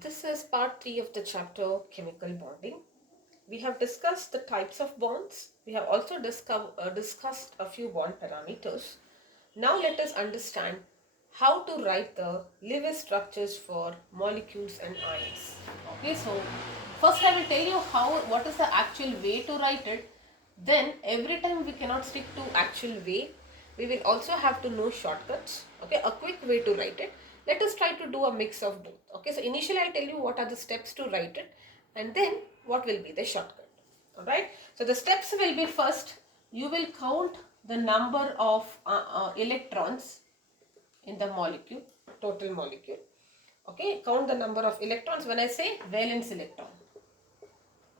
This is part 3 of the chapter Chemical Bonding. We have discussed the types of bonds. We have also discussed a few bond parameters. Now let us understand how to write the Lewis structures for molecules and ions. Okay, so first I will tell you what is the actual way to write it. Then every time we cannot stick to actual way, we will also have to know shortcuts. Okay, a quick way to write it. Let us try to do a mix of both. Okay, so initially I'll tell you what are the steps to write it, and then what will be the shortcut. Alright, so the steps will be: first you will count the number of electrons in the molecule, total molecule. Okay, count the number of electrons when I say valence electron.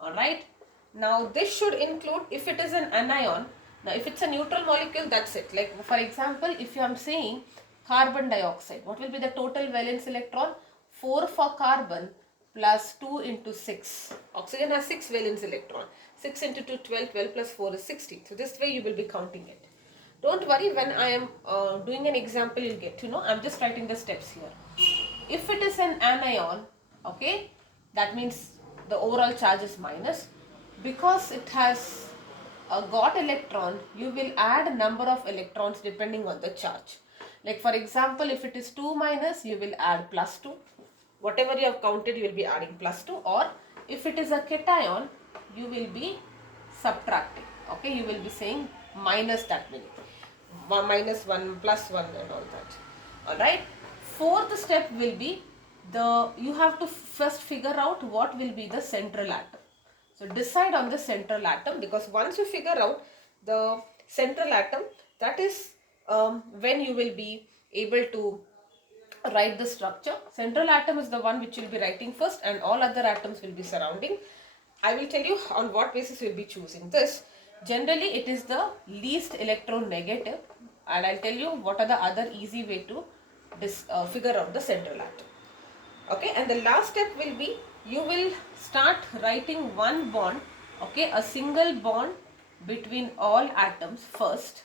Alright, now this should include if it is an anion. Now if it's a neutral molecule, that's it. Like for example, if I am saying carbon dioxide, what will be the total valence electron? 4 for carbon plus 2 into 6. Oxygen has 6 valence electron. 6 into 2, 12, 12 plus 4 is 16. So this way you will be counting it. Don't worry, when I am doing an example, you'll get to know. I'm just writing the steps here. If it is an anion, okay, that means the overall charge is minus. Because it has got electron, you will add number of electrons depending on the charge. Like for example, if it is 2 minus, you will add plus 2. Whatever you have counted, you will be adding plus 2. Or if it is a cation, you will be subtracting. Okay, you will be saying minus that many. Minus 1, plus 1 and all that. Alright. Fourth step will be you have to first figure out what will be the central atom. So decide on the central atom, because once you figure out the central atom, that is when you will be able to write the structure. Central atom is the one which you will be writing first, and all other atoms will be surrounding. I will tell you on what basis you will be choosing this. Generally, it is the least electronegative, and I'll tell you what are the other easy way to figure out the central atom. Okay, and the last step will be you will start writing one bond, okay, a single bond between all atoms first.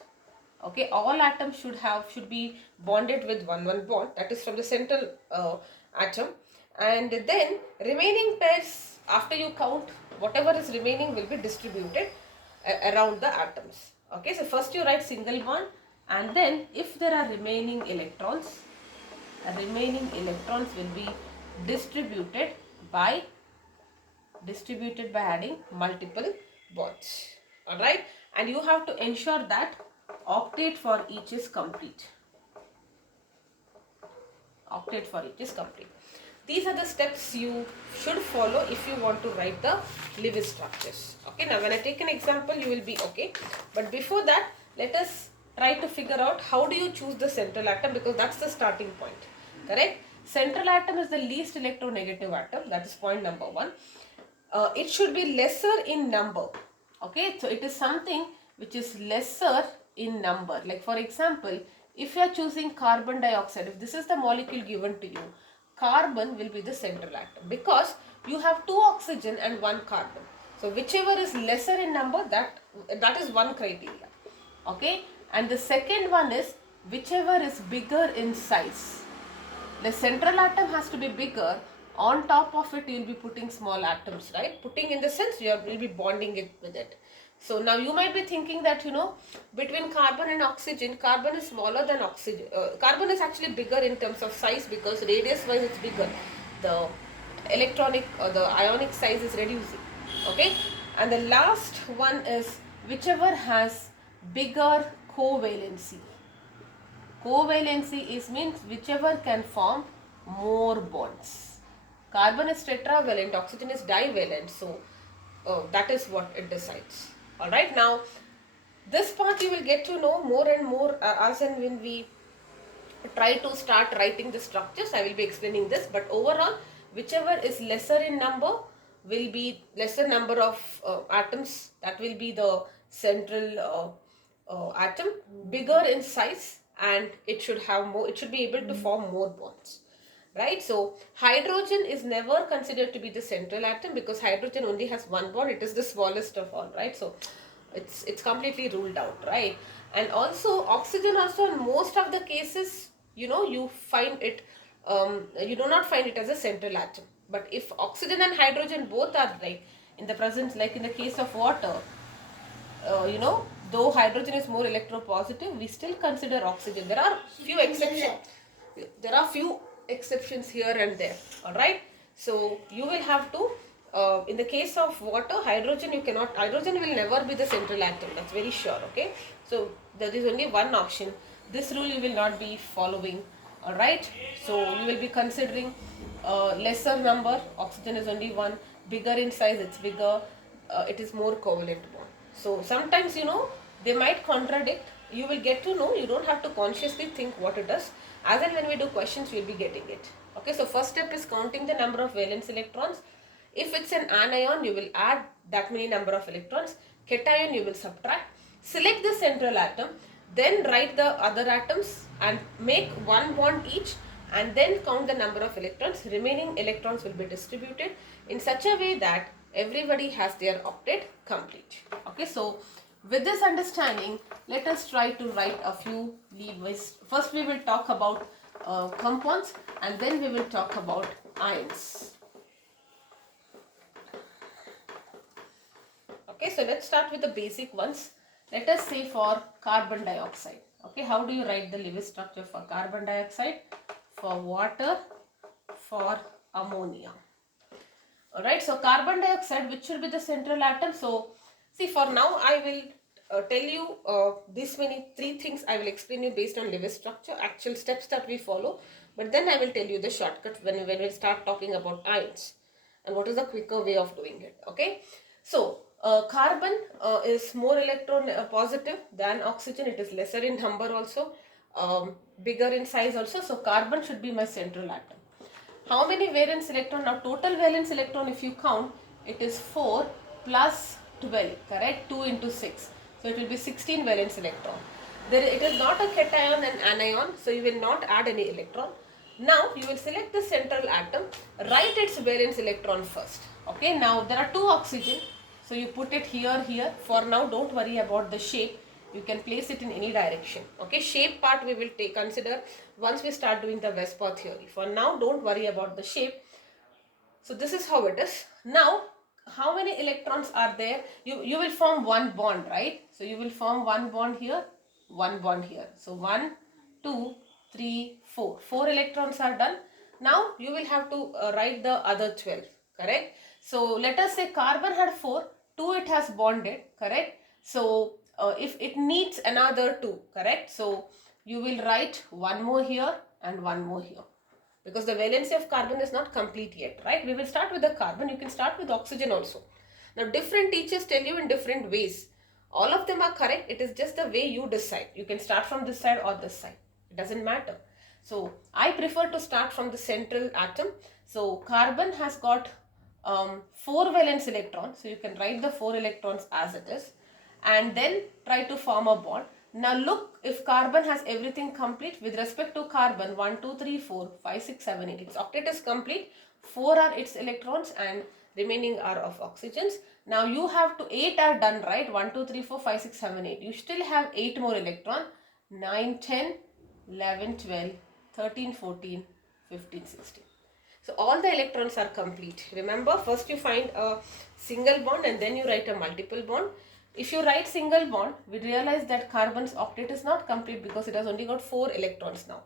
Okay, all atoms should be bonded with one bond, that is from the central atom, and then remaining pairs, after you count, whatever is remaining will be distributed around the atoms. Okay, so first you write single bond, and then if there are remaining electrons will be distributed by adding multiple bonds. Alright, and you have to ensure that octet for each is complete. These are the steps you should follow if you want to write the Lewis structures. Okay, now when I take an example, you will be okay. But before that, let us try to figure out how do you choose the central atom, because that's the starting point. Correct? Central atom is the least electronegative atom. That is point number 1. It should be lesser in number. Okay, so it is something which is lesser in number. Like for example, if you are choosing carbon dioxide, if this is the molecule given to you, carbon will be the central atom, because you have 2 oxygen and 1 carbon. So whichever is lesser in number, that is one criteria. Okay, and the second one is whichever is bigger in size. The central atom has to be bigger. On top of it, you will be putting small atoms, right? Putting in the sense you will be bonding it with it. So now you might be thinking that, between carbon and oxygen, carbon is smaller than oxygen. Carbon is actually bigger in terms of size, because radius wise it's bigger. The electronic or the ionic size is reducing. Okay. And the last one is whichever has bigger covalency. Covalency means whichever can form more bonds. Carbon is tetravalent, oxygen is divalent, so that is what it decides. Alright, now this part you will get to know more and more as and when we try to start writing the structures. I will be explaining this, but overall, whichever is lesser in number will be lesser number of atoms, that will be the central atom, bigger in size, and it should be able to form more bonds. Right, so hydrogen is never considered to be the central atom, because hydrogen only has one bond. It is the smallest of all, right? So it's completely ruled out, right? And also oxygen also, in most of the cases, you find it you do not find it as a central atom, But if oxygen and hydrogen both are like in the presence, like in the case of water, though hydrogen is more electropositive, we still consider oxygen. There are few exceptions. There are few exceptions here and there. All right. So you will have to, in the case of water, hydrogen hydrogen will never be the central atom. That's very sure. Okay. So there is only one option. This rule you will not be following. All right. So you will be considering lesser number. Oxygen is only one. Bigger in size, it's bigger. It is more covalent bond. So sometimes they might contradict. You will get to know. You don't have to consciously think what it is. As and when we do questions, we'll be getting it. Okay, so first step is counting the number of valence electrons. If it's an anion, you will add that many number of electrons. Cation, you will subtract. Select the central atom. Then write the other atoms and make one bond each, and then count the number of electrons. Remaining electrons will be distributed in such a way that everybody has their octet complete. Okay, so with this understanding, let us try to write a few leaves. First we will talk about compounds, and then we will talk about ions. Okay, so let's start with the basic ones. Let us say for carbon dioxide. Okay, how do you write the Lewis structure for carbon dioxide, for water, for ammonia? Alright, so carbon dioxide, which will be the central atom? So, see, for now I will tell you three things I will explain you based on Lewis structure, actual steps that we follow. But then I will tell you the shortcut when we start talking about ions and what is the quicker way of doing it. Okay, so carbon is more electron positive than oxygen. It is lesser in number also, bigger in size also. So carbon should be my central atom. How many valence electron? Now total valence electron, if you count, it is 4 plus 12, correct? 2 into 6. So it will be 16 valence electron. It is not a cation and anion, so you will not add any electron. Now you will select the central atom, write its valence electron first. Okay, now there are two oxygen. So you put it here, here. For now, don't worry about the shape. You can place it in any direction. Okay, shape part we will consider once we start doing the VSEPR theory. For now, don't worry about the shape. So this is how it is. Now, how many electrons are there? You will form one bond, right? So you will form one bond here, one bond here. So 1, 2, 3, 4. 4 electrons are done. Now you will have to write the other 12, correct? So let us say carbon had 4, 2 it has bonded, correct? So if it needs another 2, correct? So you will write one more here and one more here, because the valency of carbon is not complete yet, right? We will start with the carbon. You can start with oxygen also. Now different teachers tell you in different ways. All of them are correct. It is just the way you decide. You can start from this side or this side. It doesn't matter. So I prefer to start from the central atom. So carbon has got 4 valence electrons. So you can write the 4 electrons as it is, and then try to form a bond. Now look, if carbon has everything complete with respect to carbon, 1, 2, 3, 4, 5, 6, 7, 8. Its octet is complete. 4 are its electrons and remaining are of oxygens. Now you have 8 are done, right? 1, 2, 3, 4, 5, 6, 7, 8. You still have 8 more electron. 9, 10, 11, 12, 13, 14, 15, 16. So all the electrons are complete. Remember, first you find a single bond and then you write a multiple bond. If you write single bond, we realize that carbon's octet is not complete because it has only got 4 electrons now.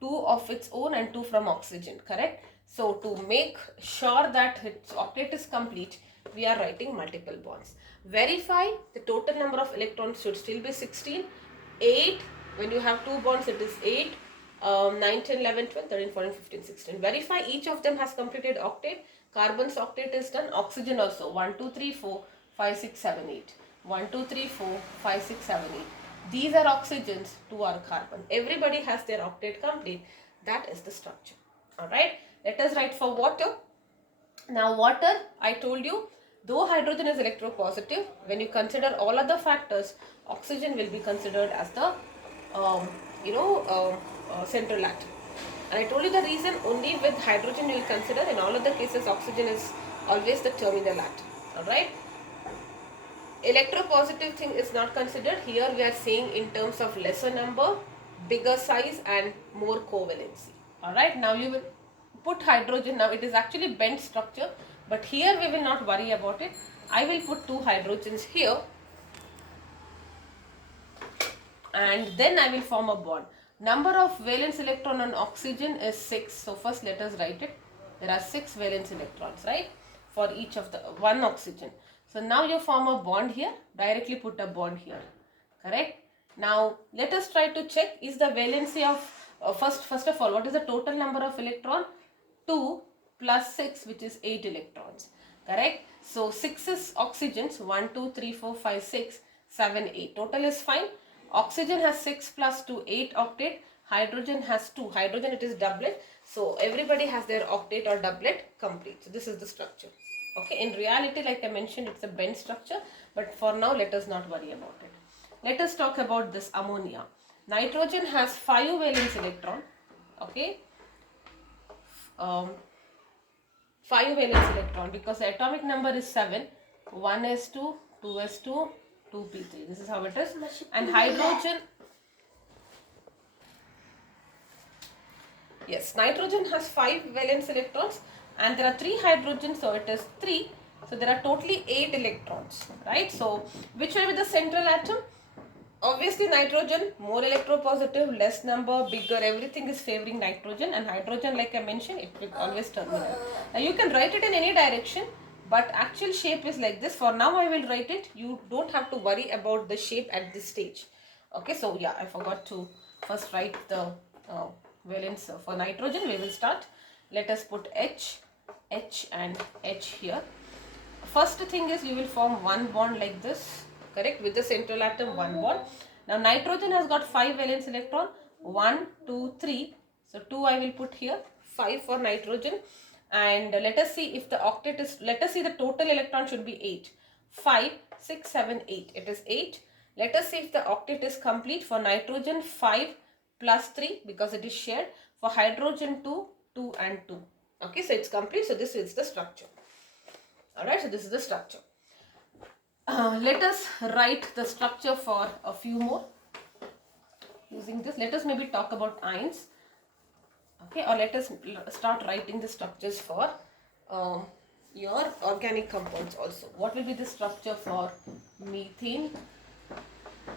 2 of its own and 2 from oxygen, correct? So to make sure that its octet is complete, we are writing multiple bonds. Verify the total number of electrons should still be 16. 8, when you have 2 bonds, it is 8. 9, 10, 11, 12, 13, 14, 15, 16. Verify each of them has completed octet. Carbon's octet is done. Oxygen also. 1, 2, 3, 4, 5, 6, 7, 8. 1, 2, 3, 4, 5, 6, 7, 8. These are oxygens, 2 are carbon. Everybody has their octet complete. That is the structure. Alright. Let us write for water. Now water, I told you, though hydrogen is electropositive, when you consider all other factors, oxygen will be considered as the central atom. And I told you the reason, only with hydrogen you will consider. In all other cases, oxygen is always the terminal atom. Alright. Electropositive thing is not considered. Here we are saying in terms of lesser number, bigger size and more covalency. Alright. Now you will put hydrogen. Now it is actually bent structure, but here we will not worry about it. I will put 2 hydrogens here, and then I will form a bond. Number of valence electron on oxygen is 6. So first let us write it. There are 6 valence electrons, right, for each of the one oxygen. So now you form a bond here, directly put a bond here, correct. Now let us try to check, is the valency of first of all, what is the total number of electron? 2 plus 6, which is 8 electrons, correct. So 6 is oxygens, 1 2 3 4 5 6 7 8, total is fine. Oxygen has 6 plus 2, 8 octet. Hydrogen has 2. Hydrogen, it is doublet. So everybody has their octet or doublet complete. So this is the structure. Okay, in reality, like I mentioned, it's a bent structure. But for now, let us not worry about it. Let us talk about this ammonia. Nitrogen has 5 valence electron. Okay. 5 valence electron, because the atomic number is 7. 1s2, 2s2, 2p3. This is how it is. And hydrogen, yes, nitrogen has 5 valence electrons and there are 3 hydrogens, so it is 3. So there are totally 8 electrons, right? So which will be the central atom? Obviously nitrogen, more electropositive, less number, bigger, everything is favoring nitrogen, and hydrogen, like I mentioned, it will always terminal. Now you can write it in any direction, but actual shape is like this. For now I will write it. You don't have to worry about the shape at this stage. Okay, so yeah, I forgot to first write the valence for nitrogen. We will start. Let us put H, H and H here. First thing is you will form one bond like this, correct, with the central atom, one bond. Now nitrogen has got 5 valence electron, 1 2 3. So 2 I will put here, 5 for nitrogen. And let us see if the octet is, let us see the total electron should be 8. 5 6 7 8, it is 8. Let us see if the octet is complete. For nitrogen 5 plus 3 because it is shared. For hydrogen 2, 2 and 2. Okay, so it's complete. So this is the structure. Alright, so this is the structure. Let us write the structure for a few more using this. Let us maybe talk about ions. Okay, or let us start writing the structures for your organic compounds also. What will be the structure for methane,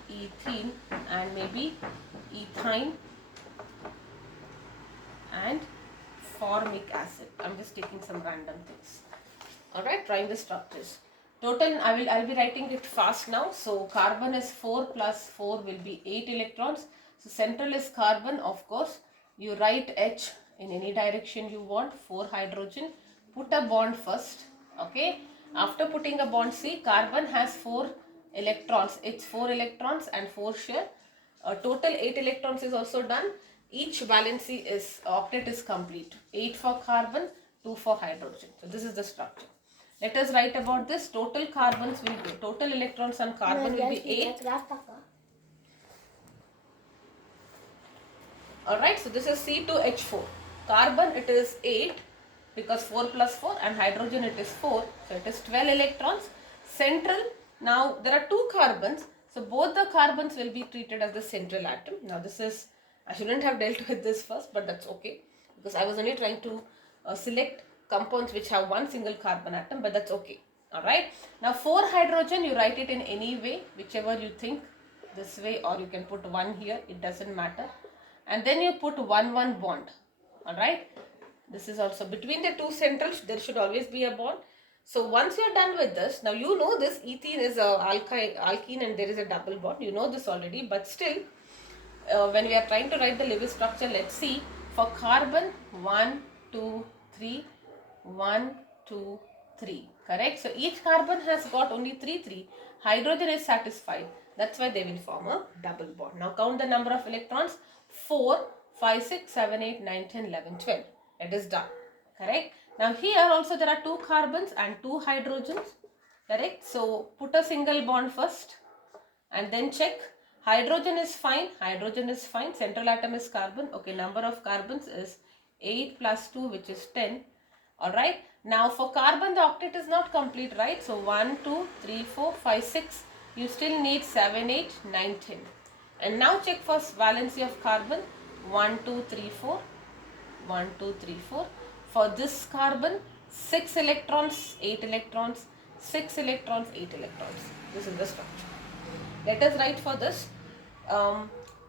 ethene and maybe ethyne and formic acid? I'm just taking some random things. Alright, trying the structures. Total, I'll be writing it fast now. So carbon is 4 plus 4 will be 8 electrons. So central is carbon, of course. You write H in any direction you want, 4 hydrogen. Put a bond first. Okay. After putting a bond, see, carbon has 4 electrons. It's 4 electrons and 4 share. Total 8 electrons is also done. Each valency is, octet is complete. 8 for carbon, 2 for hydrogen. So this is the structure. Let us write about this. Total carbons will be, total electrons on carbon will be 8. Alright, so this is C2H4. Carbon, it is 8 because 4 plus 4, and hydrogen it is 4. So it is 12 electrons. Central, now there are 2 carbons. So both the carbons will be treated as the central atom. Now this is, I shouldn't have dealt with this first, but that's okay. Because I was only trying to select compounds which have one single carbon atom, but that's okay. Alright. Now 4 hydrogen, you write it in any way, whichever you think, this way, or you can put 1 here, it doesn't matter. And then you put 1 bond. Alright. This is also between the 2 centrals, there should always be a bond. So once you are done with this, now you know this ethene is a alkene and there is a double bond. You know this already, but still when we are trying to write the Lewis structure, let's see. For carbon, 1 2 3, 1 2 3, correct. So each carbon has got only 3. Hydrogen is satisfied, that's why they will form a double bond. Now count the number of electrons. 4 5 6 7 8 9 10 11 12. It is done, correct. Now here also there are 2 carbons and 2 hydrogens, correct. So put a single bond first and then check. Hydrogen is fine, hydrogen is fine, central atom is carbon. Okay, number of carbons is 8 plus 2, which is 10. Alright, now for carbon the octet is not complete, right? So 1 2 3 4 5 6, you still need 7 8 9 10. And now check for valency of carbon. 1 2 3 4, 1 2 3 4. For this carbon, 6 electrons, 8 electrons, 6 electrons, 8 electrons. This is the structure. Let us write for this.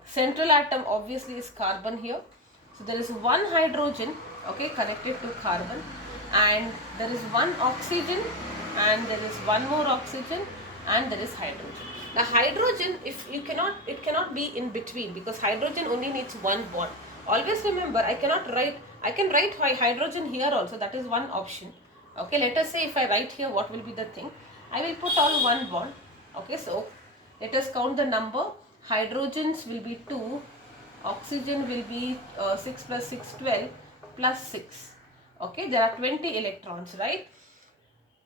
Central atom obviously is carbon here. So there is one hydrogen, okay, connected to carbon, and there is one oxygen, and there is one more oxygen, and there is hydrogen. Now hydrogen, if you cannot, it cannot be in between, because hydrogen only needs one bond. Always remember, I can write hydrogen here also, that is one option. Okay, let us say if I write here, what will be the thing? I will put all one bond. Okay, so let us count the number. Hydrogens will be 2, oxygen will be 6 plus 6, 12 plus 6. Okay, there are 20 electrons, right?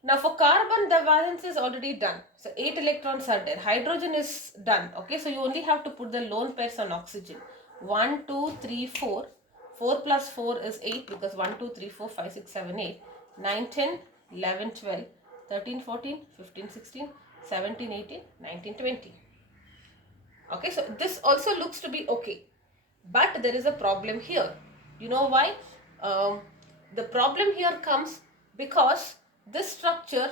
Now for carbon, the valence is already done. So 8 electrons are there. Hydrogen is done. Okay, so you only have to put the lone pairs on oxygen. 1, 2, 3, 4. 4 plus 4 is 8, because 1, 2, 3, 4, 5, 6, 7, 8. 9, 10, 11, 12, 13, 14, 15, 16, 17, 18, 19, 20. Okay, so this also looks to be okay. But there is a problem here. You know why? The problem here comes because this structure,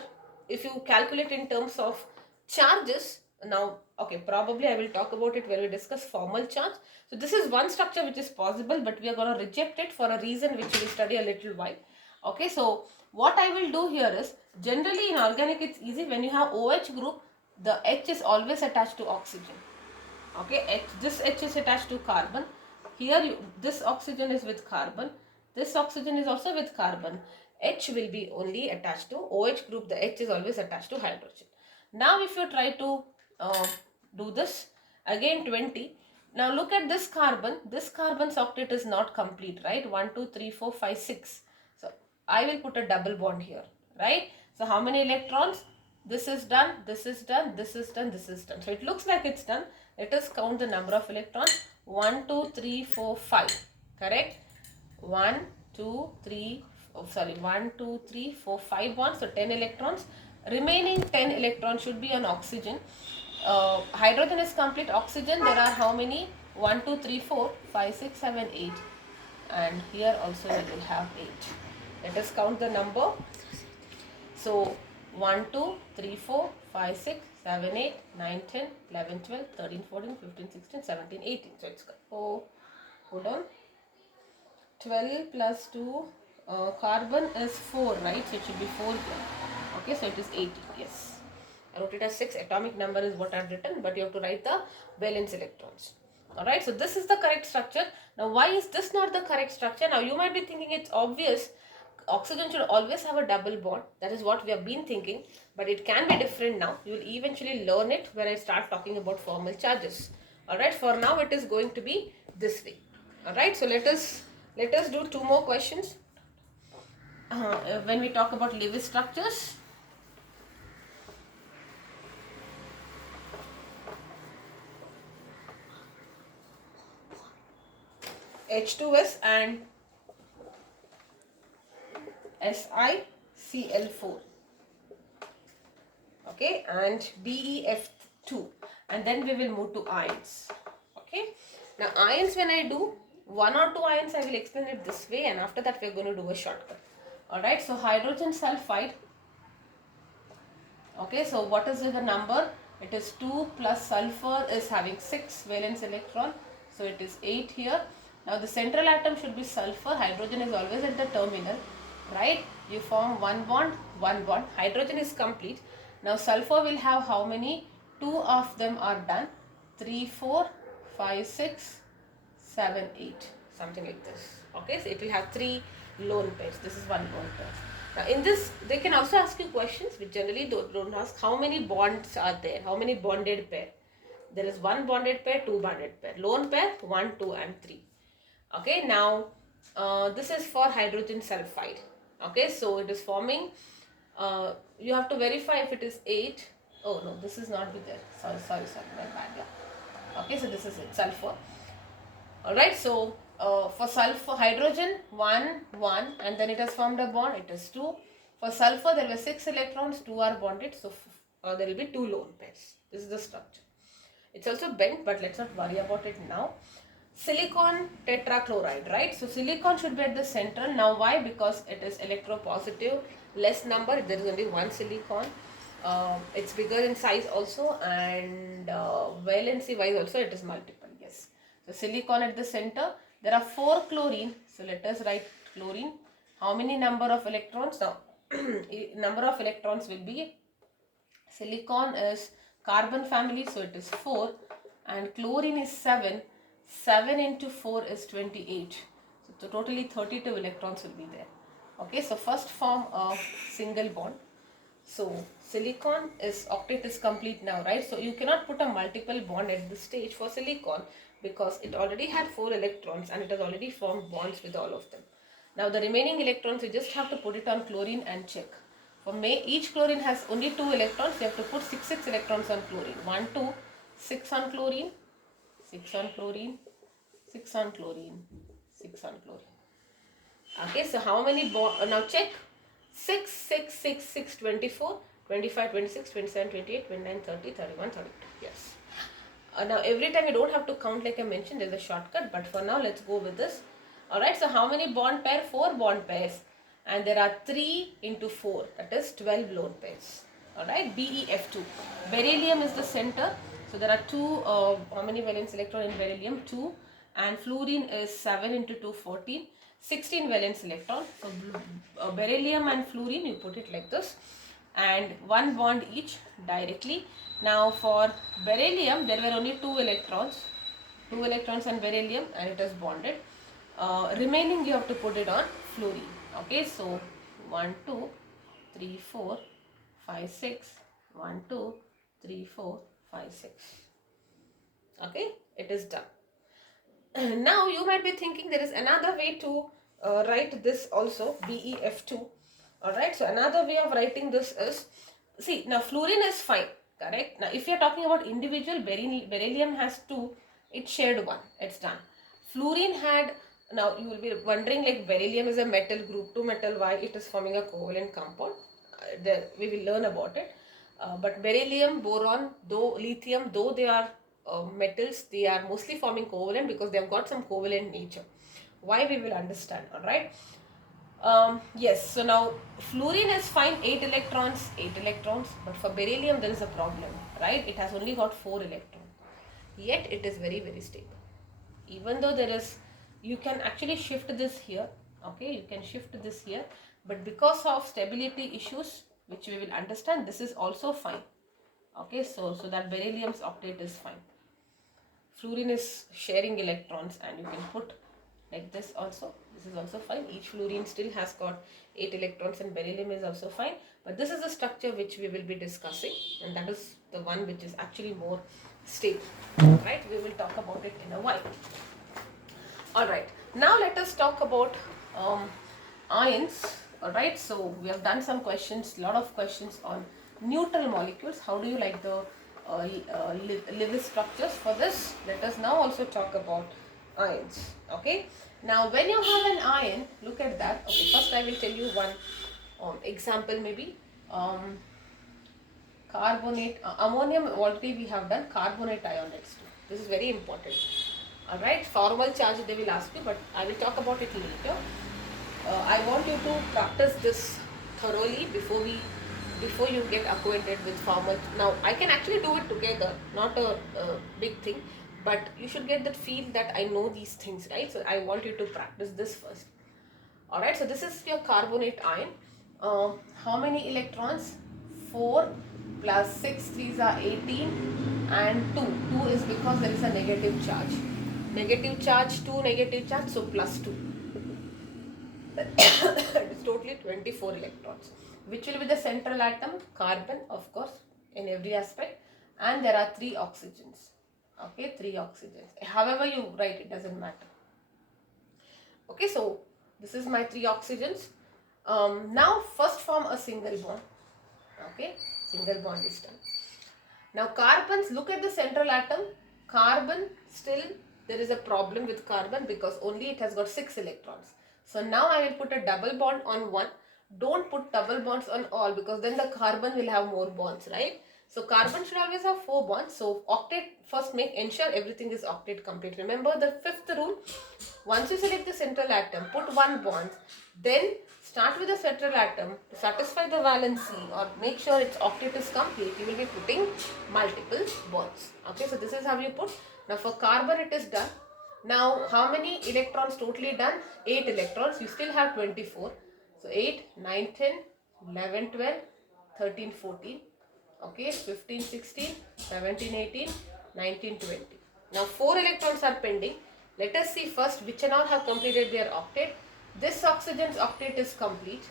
if you calculate in terms of charges, now, okay, probably I will talk about it when we discuss formal charge. So this is one structure which is possible, but we are going to reject it for a reason which we will study a little while. Okay, so what I will do here is, generally in organic it's easy. When you have OH group, the H is always attached to oxygen. Okay, this H is attached to carbon. Here this oxygen is with carbon. This oxygen is also with carbon. H will be only attached to OH group. The H is always attached to hydrogen. Now if you try to do this, again 20. Now look at this carbon. This carbon's octet is not complete, right? 1, 2, 3, 4, 5, 6. So I will put a double bond here, right? So how many electrons? This is done, this is done, this is done, this is done. So it looks like it's done. Let us count the number of electrons. 1, 2, 3, 4, 5. Correct? 1, 2, 3, 1, 2, 3, 4, 5 bonds. So 10 electrons. Remaining 10 electrons should be on oxygen. Hydrogen is complete. Oxygen, there are how many? 1, 2, 3, 4, 5, 6, 7, 8. And here also we will have 8. Let us count the number. So 1, 2, 3, 4, 5, 6, 7, 8, 9, 10, 11, 12, 13, 14, 15, 16, 17, 18. So it's, oh, hold on. 12 plus 2, carbon is 4, right? So it should be 4 here. Okay, so it is 18, yes. I wrote it as 6, atomic number is what I've written, but you have to write the valence electrons. Alright, so this is the correct structure. Now why is this not the correct structure? Now you might be thinking it's obvious. Oxygen should always have a double bond. That is what we have been thinking, but it can be different now. You will eventually learn it when I start talking about formal charges. Alright, for now it is going to be this way. Alright, so let us do 2 more questions. When we talk about Lewis structures. H2S and SiCl4, okay, and BeF2, and then we will move to ions. Okay, now ions, when I do 1 or 2 ions, I will explain it this way, and after that we are going to do a shortcut. Alright, so hydrogen sulfide. Okay, so what is the number? It is 2 plus sulfur is having 6 valence electron, so it is 8 here. Now the central atom should be sulfur. Hydrogen is always at the terminal, right? You form one bond, hydrogen is complete. Now sulfur will have how many? 2 of them are done. 3, 4, 5, 6, 7, 8, something like this. Okay, so it will have 3 lone pairs. This is one lone pair. Now in this, they can also ask you questions which generally don't ask. How many bonds are there? How many bonded pair? There is 1 bonded pair, 2 bonded pair. Lone pair, 1, 2 and 3. Okay, now this is for hydrogen sulfide. Okay, so it is forming, you have to verify if it is 8. Oh no, this is not there. Sorry, my bad. Yeah. Okay, so this is it, sulfur. Alright, so for sulfur, hydrogen 1, 1, and then it has formed a bond, it is 2. For sulfur, there were 6 electrons, 2 are bonded, so there will be 2 lone pairs. This is the structure. It's also bent, but let's not worry about it now. silicon tetrachloride, right? So silicon should be at the center. Now why? Because it is electropositive, less number, there is only one silicon. It's bigger in size also, and valency wise also it is multiple, yes. So silicon at the center, there are 4 chlorine, so let us write chlorine. How many number of electrons? Now number of electrons will be, silicon is carbon family, so it is 4, and chlorine is 7. 7 into 4 is 28. So totally 32 electrons will be there. Okay, so first form a single bond. So silicon is, octet is complete now, right? So you cannot put a multiple bond at this stage for silicon because it already had 4 electrons and it has already formed bonds with all of them. Now the remaining electrons, you just have to put it on chlorine and check. For each chlorine has only 2 electrons, you have to put 6 electrons on chlorine. 1, 2, 6 on chlorine, 6 on chlorine, 6 on chlorine, 6 on chlorine. Okay, so how many now check. 6, 6, 6, 6, 24, 25, 26, 27, 28, 29, 30, 31, 32. Yes. Now every time you don't have to count like I mentioned, there's a shortcut, but for now let's go with this. Alright, so how many bond pair? 4 bond pairs. And there are 3 into 4, that is 12 lone pairs. Alright, BeF2. Beryllium is the center. So there are 2, how many valence electron in beryllium? 2. And fluorine is 7 into 2, 14. 16 valence electron. So beryllium and fluorine, you put it like this. And 1 bond each directly. Now for beryllium, there were only 2 electrons. 2 electrons on beryllium and it is bonded. Remaining you have to put it on fluorine. Okay, so 1, 2, 3, 4, 5, 6. 1, 2, 3, 4, 5, 6. Okay, it is done. Now you might be thinking there is another way to write this also, BeF2. Alright, so another way of writing this is, see, now fluorine is fine, correct? Now if you are talking about individual, beryllium has 2, it shared 1, it's done. Fluorine had, now you will be wondering like beryllium is a metal group 2 metal, why it is forming a covalent compound. We will learn about it. But beryllium, boron, lithium, though they are metals, they are mostly forming covalent because they have got some covalent nature. Why, we will understand, alright. Yes, so now fluorine is fine, 8 electrons, but for beryllium there is a problem, right? It has only got 4 electrons, yet it is very, very stable. Even though there is, you can actually shift this here, okay, you can shift this here, but because of stability issues, which we will understand, this is also fine. Okay, so that beryllium's octet is fine. Fluorine is sharing electrons and you can put like this also. This is also fine. Each fluorine still has got 8 electrons and beryllium is also fine. But this is the structure which we will be discussing, and that is the one which is actually more stable. Right? We will talk about it in a while. Alright. Now let us talk about ions. Alright. So we have done some questions, lot of questions on neutral molecules. How do you like the Lewis structures? For this, let us now also talk about ions. Okay, now when you have an ion, look at that. Okay, first I will tell you one example, maybe carbonate, ammonium already we have done, carbonate ion, let's do. This is very important. Alright, formal charge they will ask you, but I will talk about it later. I want you to practice this thoroughly before you get acquainted with formal. Now I can actually do it together, not a big thing, but you should get that feel that I know these things, right? So I want you to practice this first. Alright, so this is your carbonate ion. How many electrons? 4 plus 6, 3s are 18, and 2. 2 is because there is a negative charge. Negative charge, 2 negative charge, so plus 2. It is totally 24 electrons. Which will be the central atom? Carbon, of course, in every aspect. And there are 3 oxygens. Okay, 3 oxygens. However you write, it doesn't matter. Okay, so this is my 3 oxygens. Now first form a single bond. Okay, single bond is done. Now carbons, look at the central atom. Carbon, still there is a problem with carbon because only it has got 6 electrons. So now I will put a double bond on one. Don't put double bonds on all because then the carbon will have more bonds, right? So carbon should always have 4 bonds. So octet, first ensure everything is octet complete. Remember the fifth rule. Once you select the central atom, put 1 bond, then start with the central atom to satisfy the valency or make sure its octet is complete. You will be putting multiple bonds. Okay, so this is how you put. Now for carbon it is done. Now how many electrons totally done? 8 electrons. You still have 24. So 8, 9, 10, 11, 12, 13, 14. Okay, 15, 16, 17, 18, 19, 20. Now 4 electrons are pending. Let us see first which and all have completed their octet. This oxygen's octet is complete.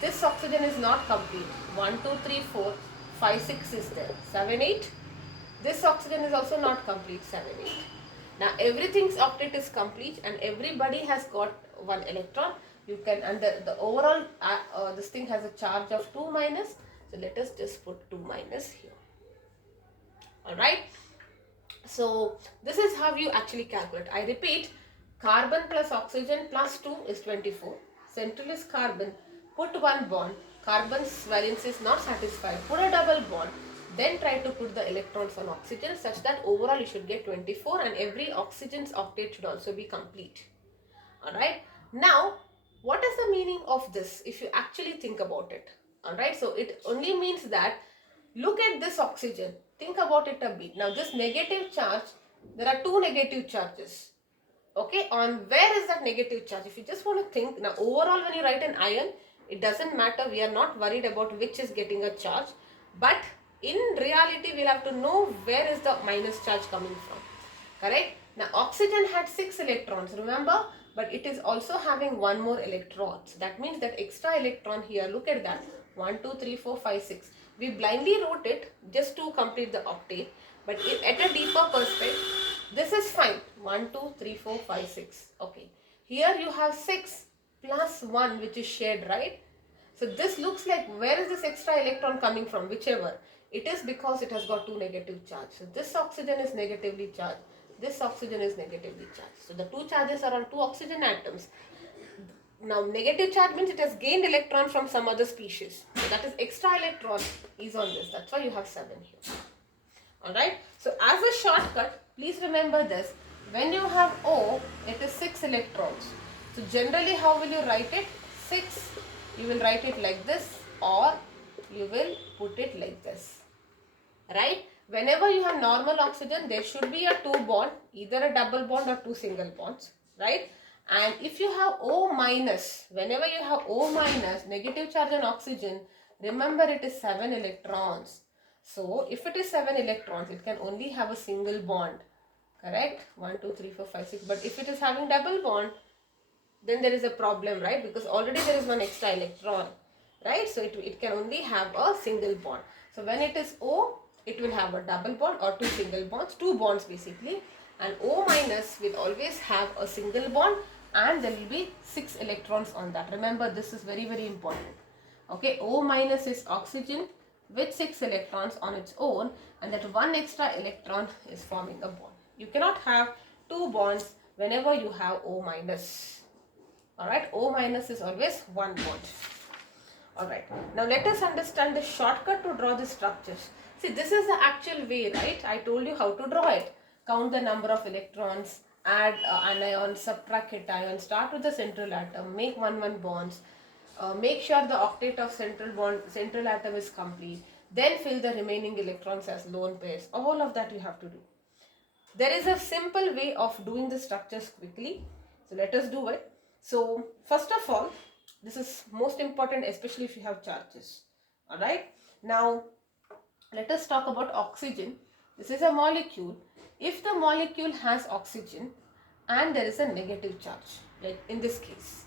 This oxygen is not complete. 1, 2, 3, 4, 5, 6 is there. 7, 8. This oxygen is also not complete. 7, 8. Now everything's octet is complete and everybody has got 1 electron. You can, and the overall this thing has a charge of 2 minus. So let us just put 2 minus here. Alright. So this is how you actually calculate. I repeat, carbon plus oxygen plus 2 is 24. Central is carbon. Put 1 bond. Carbon's valence is not satisfied. Put a double bond. Then try to put the electrons on oxygen such that overall you should get 24 and every oxygen's octet should also be complete. Alright. Now, what is the meaning of this if you actually think about it? Alright. So it only means that look at this oxygen. Think about it a bit. Now this negative charge, there are 2 negative charges. Okay, on where is that negative charge? If you just want to think, now overall when you write an ion, it doesn't matter. We are not worried about which is getting a charge. But in reality, we'll have to know where is the minus charge coming from. Correct? Now oxygen had 6 electrons, remember? But it is also having 1 more electron. So that means that extra electron here, look at that. 1, 2, 3, 4, 5, 6. We blindly wrote it just to complete the octet. But at a deeper perspective, this is fine. 1, 2, 3, 4, 5, 6. Okay. Here you have 6 plus 1 which is shared, right? So this looks like where is this extra electron coming from? Whichever. It is because it has got 2 negative charge. So this oxygen is negatively charged. This oxygen is negatively charged. So the 2 charges are on 2 oxygen atoms. Now negative charge means it has gained electron from some other species. So that is extra electron is on this. That's why you have 7 here. Alright. So as a shortcut, please remember this. When you have O, it is 6 electrons. So generally how will you write it? 6. You will write it like this or you will put it like this. Right? Whenever you have normal oxygen, there should be a 2 bond, either a double bond or 2 single bonds. Right? And if you have O minus, whenever you have O minus, negative charge on oxygen, remember it is 7 electrons. So if it is 7 electrons, it can only have a single bond. Correct? 1, 2, 3, 4, 5, 6. But if it is having double bond, then there is a problem, right? Because already there is 1 extra electron. Right? So it can only have a single bond. So when it is O, it will have a double bond or 2 single bonds, 2 bonds basically. And O minus will always have a single bond and there will be 6 electrons on that. Remember, this is very, very important. Okay, O minus is oxygen with 6 electrons on its own and that 1 extra electron is forming a bond. You cannot have 2 bonds whenever you have O minus. Alright, O minus is always 1 bond. Alright, now let us understand the shortcut to draw the structures. See, this is the actual way, right? I told you how to draw it. Count the number of electrons, add anion, subtract cation, start with the central atom, make 1 bonds, make sure the octet of central atom is complete, then fill the remaining electrons as lone pairs. All of that you have to do. There is a simple way of doing the structures quickly. So let us do it. So first of all, this is most important, especially if you have charges. Alright. Now let us talk about oxygen. This is a molecule. If the molecule has oxygen and there is a negative charge, like in this case,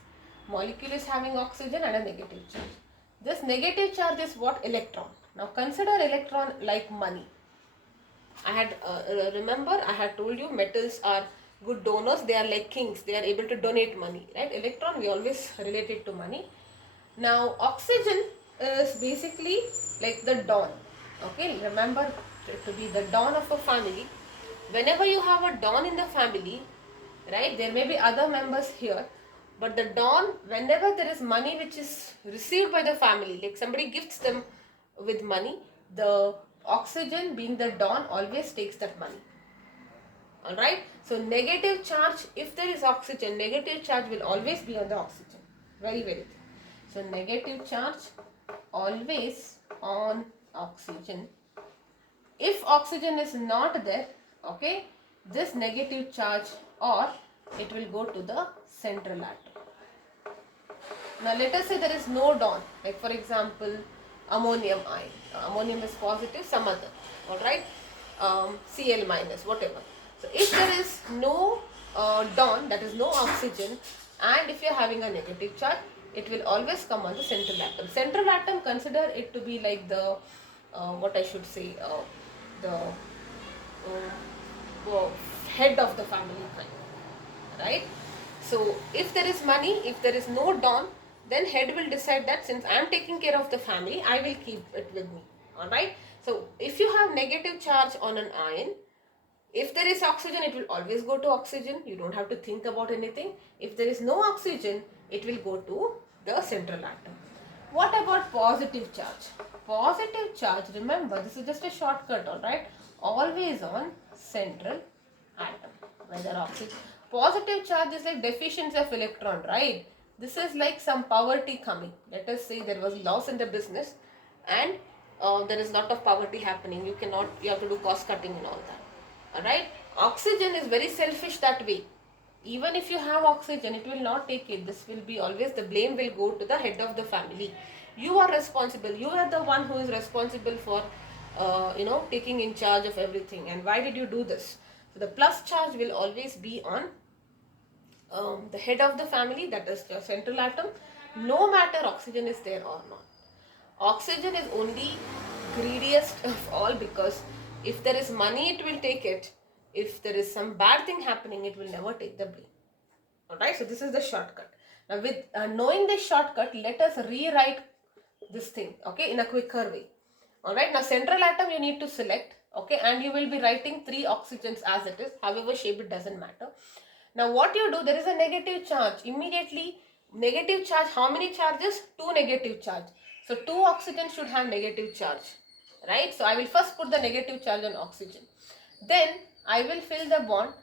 molecule is having oxygen and a negative charge. This negative charge is what? Electron. Now consider electron like money. I had remember I had told you metals are good donors. They are like kings. They are able to donate money, right? Electron we always relate it to money. Now oxygen is basically like the dawn. Okay, remember to be the dawn of a family. Whenever you have a dawn in the family, right, there may be other members here, but the dawn, whenever there is money which is received by the family, like somebody gifts them with money, the oxygen being the don always takes that money. Alright, so negative charge, if there is oxygen, negative charge will always be on the oxygen. Very, very thin. So negative charge always on oxygen. If oxygen is not there, okay, this negative charge or it will go to the central atom. Now let us say there is no don, like for example ammonium ion. Ammonium is positive, some other, alright, Cl minus, whatever. So if there is no don, that is no oxygen, and if you are having a negative charge, it will always come on the central atom. Central atom, consider it to be like the, what I should say, the head of the family kind, right? So if there is money, if there is no don, then head will decide that since I am taking care of the family, I will keep it with me. Alright. So if you have negative charge on an ion, if there is oxygen, it will always go to oxygen. You don't have to think about anything. If there is no oxygen, it will go to the central atom. What about positive charge? Positive charge, remember, this is just a shortcut, alright? Always on central atom. Whether oxygen. Positive charge is like deficiency of electron, right? This is like some poverty coming. Let us say there was loss in the business and there is lot of poverty happening. You have to do cost cutting and all that. Alright? Oxygen is very selfish that way. Even if you have oxygen, it will not take it. This will be always, the blame will go to the head of the family. You are responsible. You are the one who is responsible for, taking in charge of everything. And why did you do this? So the plus charge will always be on the head of the family, that is the central atom, no matter oxygen is there or not. Oxygen is only greediest of all, because if there is money, it will take it. If there is some bad thing happening, it will never take the blame. Alright, so this is the shortcut. Now with knowing this shortcut, let us rewrite this thing, okay, in a quicker way. Alright, now central atom you need to select, okay, and you will be writing 3 oxygens as it is, however shape, it doesn't matter. Now what you do, there is a negative charge. Immediately, negative charge, how many charges? 2 negative charge. So 2 oxygen should have negative charge, right? So I will first put the negative charge on oxygen. Then I will fill the bond,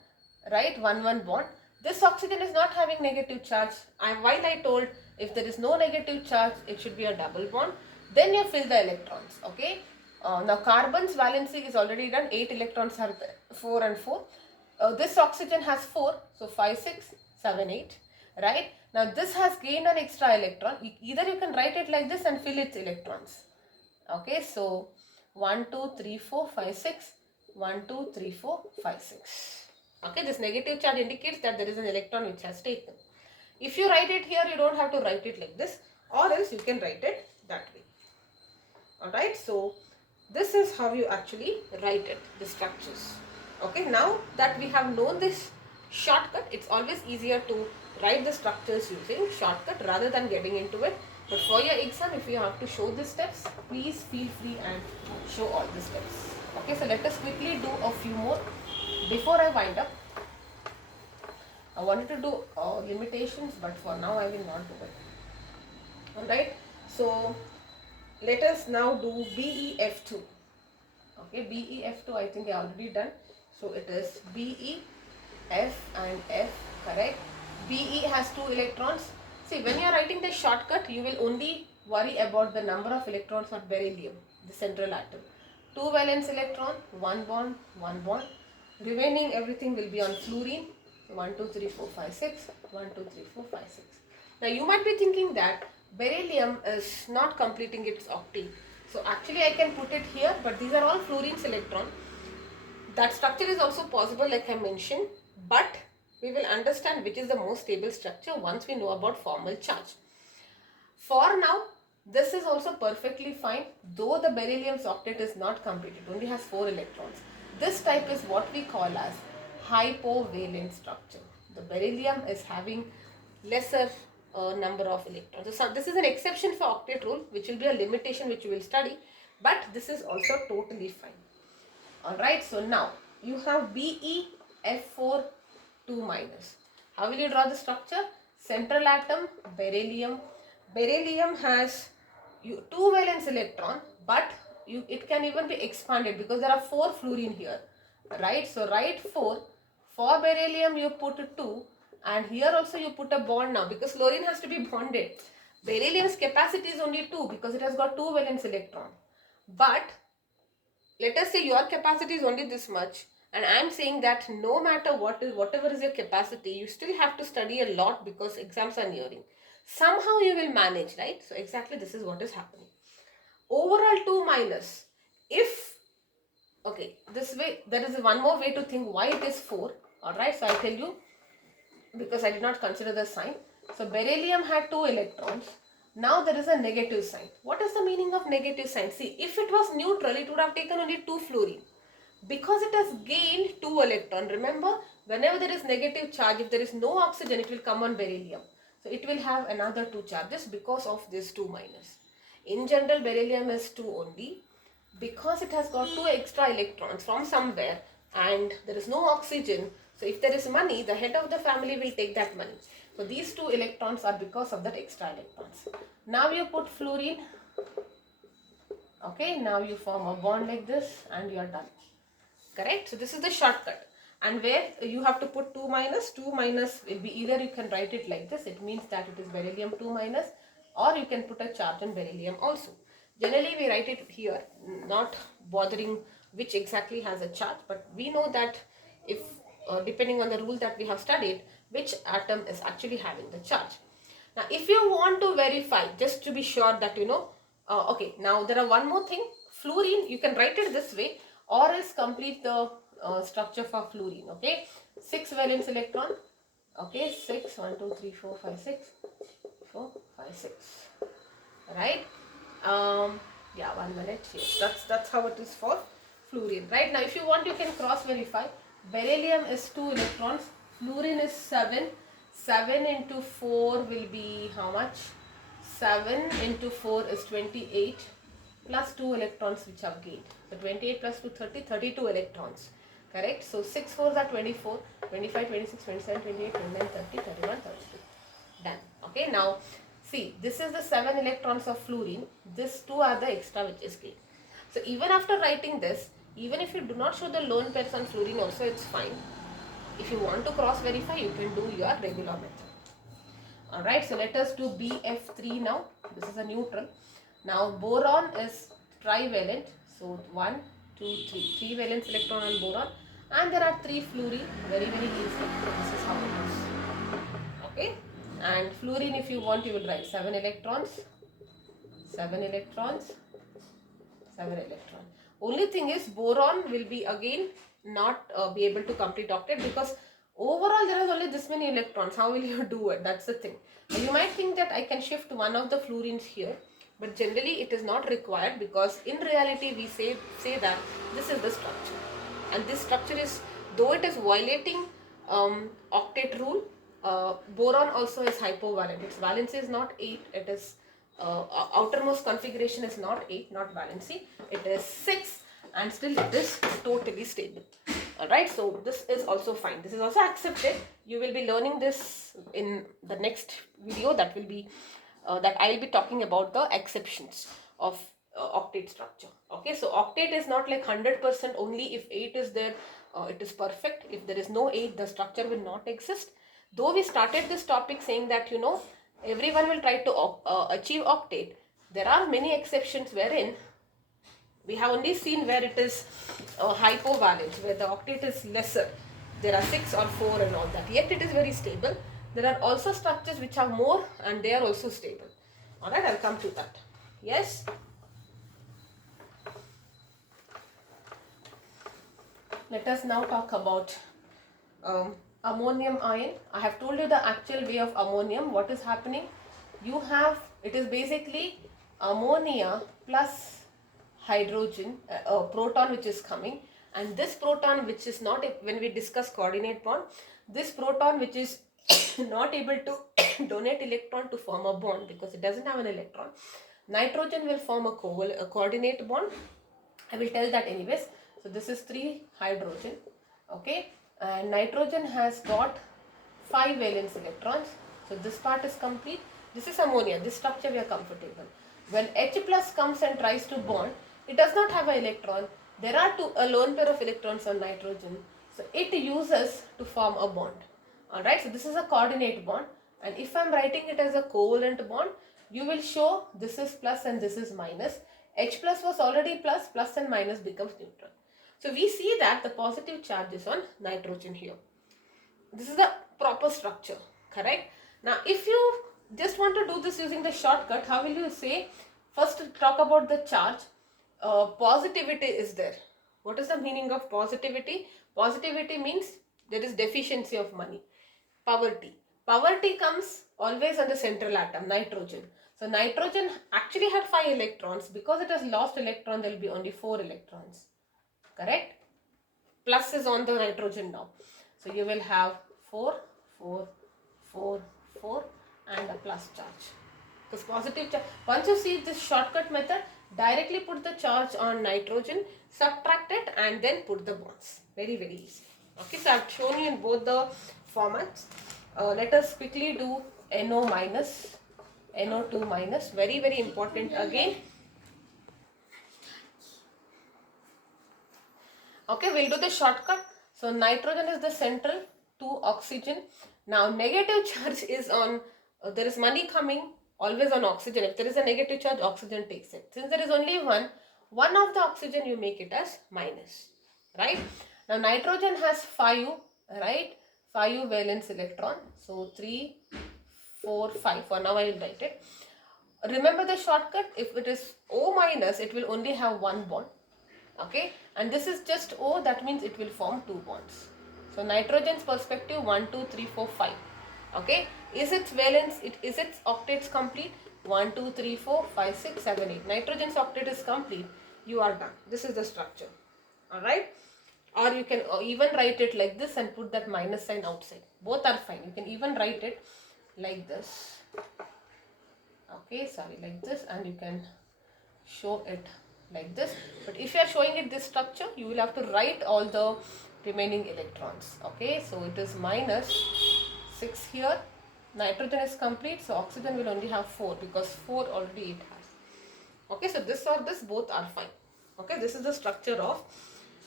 right? 1-1 bond. This oxygen is not having negative charge. While I told if there is no negative charge, it should be a double bond. Then you fill the electrons, okay? Now carbon's valency is already done. 8 electrons are there, 4 and 4. This oxygen has 4, so 5, 6, 7, 8, right? Now this has gained an extra electron. Either you can write it like this and fill its electrons. Okay, so 1, 2, 3, 4, 5, 6, 1, 2, 3, 4, 5, 6. Okay, this negative charge indicates that there is an electron which has taken. If you write it here, you don't have to write it like this, or else you can write it that way. Alright, so this is how you actually write it, the structures. Okay, now that we have known this shortcut, it's always easier to write the structures using shortcut rather than getting into it. But for your exam, if you have to show the steps, please feel free and show all the steps. Okay, so let us quickly do a few more before I wind up. I wanted to do limitations, but for now I will not do it. Alright, so let us now do BEF2. Okay, BEF2 I think I already done. So it is BE, F and F, correct? BE has 2 electrons. See, when you are writing the shortcut, you will only worry about the number of electrons on beryllium, the central atom. 2 valence electron, 1 bond, 1 bond. Remaining everything will be on fluorine. 1, 2, 3, 4, 5, 6. 1, 2, 3, 4, 5, 6. Now you might be thinking that beryllium is not completing its octet. So actually I can put it here, but these are all fluorine's electron. That structure is also possible, like I mentioned, but we will understand which is the most stable structure once we know about formal charge. For now, this is also perfectly fine, though the beryllium's octet is not completed, it only has 4 electrons. This type is what we call as hypovalent structure. The beryllium is having lesser number of electrons. So this is an exception for octet rule, which will be a limitation which you will study, but this is also totally fine. Alright, so now you have BeF4 2 minus. How will you draw the structure? Central atom, beryllium. Beryllium has 2 valence electron, but it can even be expanded because there are 4 fluorine here, right? So write 4. For beryllium you put 2, and here also you put a bond now because fluorine has to be bonded. Beryllium's capacity is only 2 because it has got 2 valence electron. But let us say your capacity is only this much, and I am saying that no matter whatever is your capacity, you still have to study a lot because exams are nearing. Somehow you will manage, right? So exactly this is what is happening. Overall 2 minus. If, okay, this way, there is one more way to think why it is 4. Alright, so I tell you, because I did not consider the sign. So beryllium had 2 electrons. Now there is a negative sign. What is the meaning of negative sign? See, if it was neutral, it would have taken only 2 fluorine. Because it has gained 2 electron. Remember, whenever there is negative charge, if there is no oxygen, it will come on beryllium. So it will have another 2 charges because of this 2 minus. In general, beryllium is 2 only. Because it has got 2 extra electrons from somewhere and there is no oxygen, so if there is money, the head of the family will take that money. So these 2 electrons are because of that extra electrons. Now you put fluorine. Okay, now you form a bond like this and you are done. Correct? So this is the shortcut. And where you have to put 2 minus will be either you can write it like this, it means that it is beryllium 2 minus, or you can put a charge on beryllium also. Generally we write it here, not bothering which exactly has a charge, but we know that if depending on the rule that we have studied, which atom is actually having the charge. Now if you want to verify, just to be sure that you know, okay, now there are one more thing. Fluorine, you can write it this way or else complete the structure for fluorine. Okay, 6 valence electron. Okay, 6, 1, 2, 3, 4, 5, 6, 4, 5, 6. Right? Yeah, 1 minute. Yes, that's how it is for fluorine. Right, now if you want, you can cross verify. Beryllium is 2 electrons, fluorine is 7. 7 into 4 will be how much? 7 into 4 is 28 plus 2 electrons which have gained. So 28 plus 2, 30, 32 electrons. Correct? So 6 4s are 24, 25, 26, 27, 28, 29, 30, 31, 32. Done. Okay, now see, this is the 7 electrons of fluorine. These 2 are the extra which is gained. So even after writing this, even if you do not show the lone pairs on fluorine also, it's fine. If you want to cross verify, you can do your regular method. Alright, so let us do BF3 now. This is a neutral. Now boron is trivalent. So 1, 2, 3. 3 valence electron on boron. And there are 3 fluorine. Very, very easy. This is how it is. Okay. And fluorine, if you want, you will write 7 electrons. 7 electrons. 7 electrons. Only thing is boron will be again not be able to complete octet because overall there is only this many electrons. How will you do it? That's the thing. And you might think that I can shift one of the fluorines here, but generally it is not required because in reality we say that this is the structure, and this structure is, though it is violating octet rule, boron also is hypovalent. Its valency is not 8, it is outermost configuration is not 8, not valency, it is 6, and still it is totally stable. Alright, so this is also fine. This is also accepted. You will be learning this in the next video, that will be that I will be talking about the exceptions of octet structure. Okay, so octet is not like 100% only if 8 is there, it is perfect. If there is no 8, the structure will not exist. Though we started this topic saying that, you know, everyone will try to achieve octet, there are many exceptions wherein we have only seen where it is hypovalent, where the octet is lesser. There are 6 or 4 and all that. Yet it is very stable. There are also structures which have more and they are also stable. Alright, I'll come to that. Yes? Let us now talk about ammonium ion. I have told you the actual way of ammonium. What is happening? You have, it is basically ammonia plus hydrogen, proton which is coming, and this proton which is not, when we discuss coordinate bond, this proton which is not able to donate electron to form a bond because it doesn't have an electron. Nitrogen will form a coordinate bond. I will tell that anyways. So this is 3 hydrogen. Okay, and nitrogen has got 5 valence electrons. So this part is complete. This is ammonia. This structure we are comfortable. When H plus comes and tries to bond, It does not have an electron. There are a lone pair of electrons on nitrogen. So it uses to form a bond. Alright, so this is a coordinate bond, and if I am writing it as a covalent bond, you will show this is plus and this is minus. H plus was already plus, plus and minus becomes neutral. So we see that the positive charge is on nitrogen here. This is the proper structure, correct? Now if you just want to do this using the shortcut, how will you say? First talk about the charge. Positivity is there. What is the meaning of positivity? Positivity means there is deficiency of money. Poverty. Poverty comes always on the central atom, nitrogen. So nitrogen actually had 5 electrons. Because it has lost electron, there will be only 4 electrons. Correct? Plus is on the nitrogen now. So you will have 4, 4, 4, 4 and a plus charge. Because positive charge, once you see this shortcut method, directly put the charge on nitrogen, subtract it and then put the bonds. Very, very easy. Okay, so I have shown you in both the formats. Let us quickly do NO minus, NO2 minus. Very, very important again. Okay, we'll do the shortcut. So nitrogen is the central, 2 oxygen. Now negative charge is on, there is money coming always on oxygen. If there is a negative charge, oxygen takes it. Since there is only one of the oxygen you make it as minus, right? Now nitrogen has 5, right? 5 valence electron. So 3, 4, 5. For now I will write it. Remember the shortcut, if it is O minus, it will only have one bond. Okay, and this is just O, that means it will form 2 bonds. So nitrogen's perspective 1, 2, 3, 4, 5. Okay, is its valence, is its octets complete? 1, 2, 3, 4, 5, 6, 7, 8. Nitrogen's octet is complete. You are done. This is the structure. Alright, or you can even write it like this and put that minus sign outside. Both are fine. You can even write it like this. Okay, sorry, like this, and you can show it like this. But if you are showing it this structure, you will have to write all the remaining electrons. Okay, so it is minus 6 here. Nitrogen is complete, so oxygen will only have 4 because 4 already it has. Okay, so this or this, both are fine. Okay, this is the structure of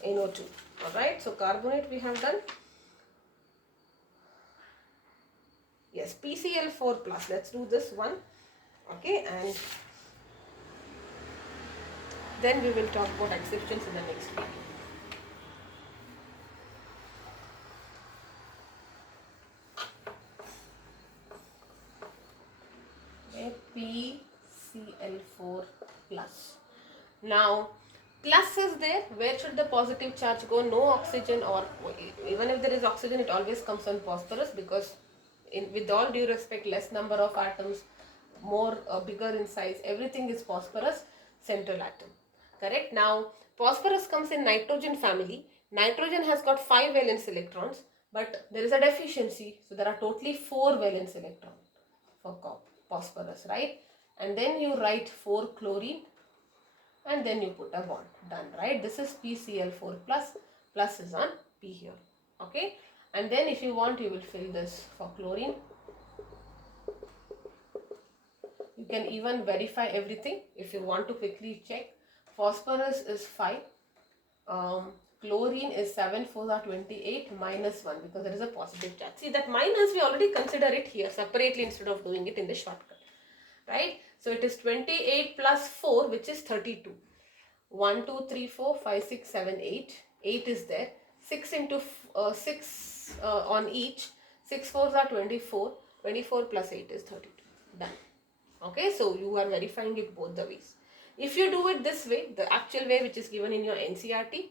NO2. Alright, so carbonate we have done. Yes, PCl4 plus. Let's do this one. Okay, and then we will talk about exceptions in the next video. PCl4 plus. Now plus is there. Where should the positive charge go? No oxygen, or even if there is oxygen, it always comes on phosphorus, because with all due respect, less number of atoms, more bigger in size, everything is phosphorus central atom. Correct. Now phosphorus comes in nitrogen family. Nitrogen has got 5 valence electrons, but there is a deficiency, so there are totally 4 valence electrons for phosphorus, right? And then you write 4 chlorine and then you put a bond. Done, right? This is PCl4 plus. Plus is on P here. Okay, and then if you want, you will fill this for chlorine. You can even verify everything if you want to quickly check. Phosphorus is 5, chlorine is 7, 4 are 28, minus 1 because there is a positive charge. See, that minus we already consider it here separately instead of doing it in the shortcut, right? So it is 28 plus 4, which is 32. 1, 2, 3, 4, 5, 6, 7, 8. 8 is there. 6 into 6 on each. 6 4s are 24. 24 plus 8 is 32. Done. Okay, so you are verifying it both the ways. If you do it this way, the actual way which is given in your NCERT,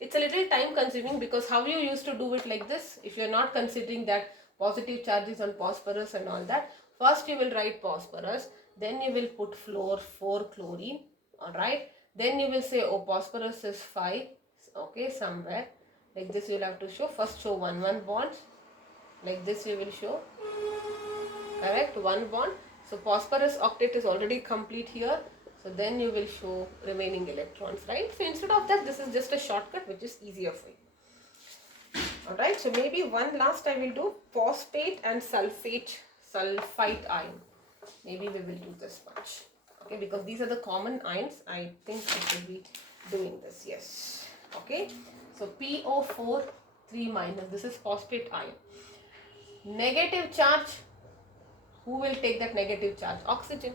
it's a little time consuming, because how you used to do it like this, if you are not considering that positive charges on phosphorus and all that, first you will write phosphorus, then you will put fluor 4 chlorine, alright, then you will say, oh, phosphorus is 5, okay, somewhere, like this you will have to show, first show 1 1 bonds, like this you will show, correct, 1 bond. So phosphorus octet is already complete here. So then you will show remaining electrons, right? So instead of that, this is just a shortcut which is easier for you. Alright, so maybe one last I will do phosphate and sulfite ion. Maybe we will do this much. Okay, because these are the common ions. I think it will be doing this. Yes. Okay. So PO4 3 minus. This is phosphate ion. Negative charge. Who will take that negative charge? Oxygen.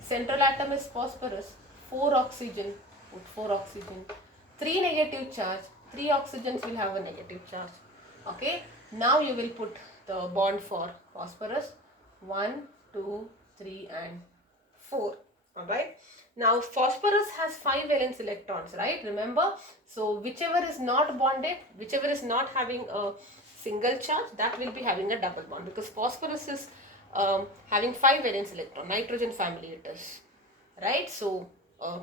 Central atom is phosphorus. 4 oxygen. Put 4 oxygen. 3 negative charge. 3 oxygens will have a negative charge. Okay. Now you will put the bond for phosphorus. 1, 2, 3 and 4. Alright. Now phosphorus has 5 valence electrons, right? Remember? So whichever is not bonded, whichever is not having a single charge, that will be having a double bond, because phosphorus is having 5 valence electron, nitrogen family it is, right? So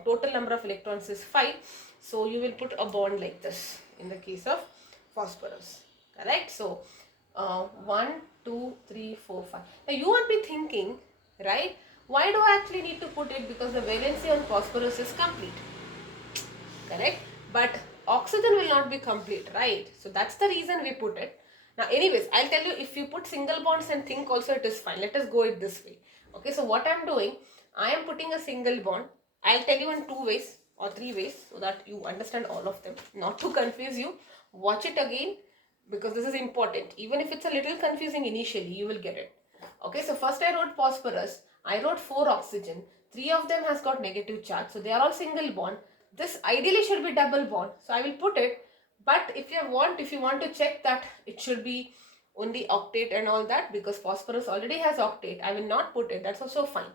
total number of electrons is 5. So you will put a bond like this in the case of phosphorus, correct? So 1, 2, 3, 4, 5. Now you won't be thinking, right? Why do I actually need to put it? Because the valency on phosphorus is complete, correct? But oxygen will not be complete, right? So that's the reason we put it. Now anyways, I'll tell you, if you put single bonds and think also, it is fine. Let us go it this way. Okay, so what I'm doing, I am putting a single bond. I'll tell you in 2 ways or 3 ways so that you understand all of them. Not to confuse you, watch it again because this is important. Even if it's a little confusing initially, you will get it. Okay, so first I wrote phosphorus. I wrote 4 oxygen. 3 of them has got negative charge. So they are all single bond. This ideally should be double bond. So I will put it. But if you want to check that it should be only octet and all that, because phosphorus already has octet, I will not put it. That's also fine.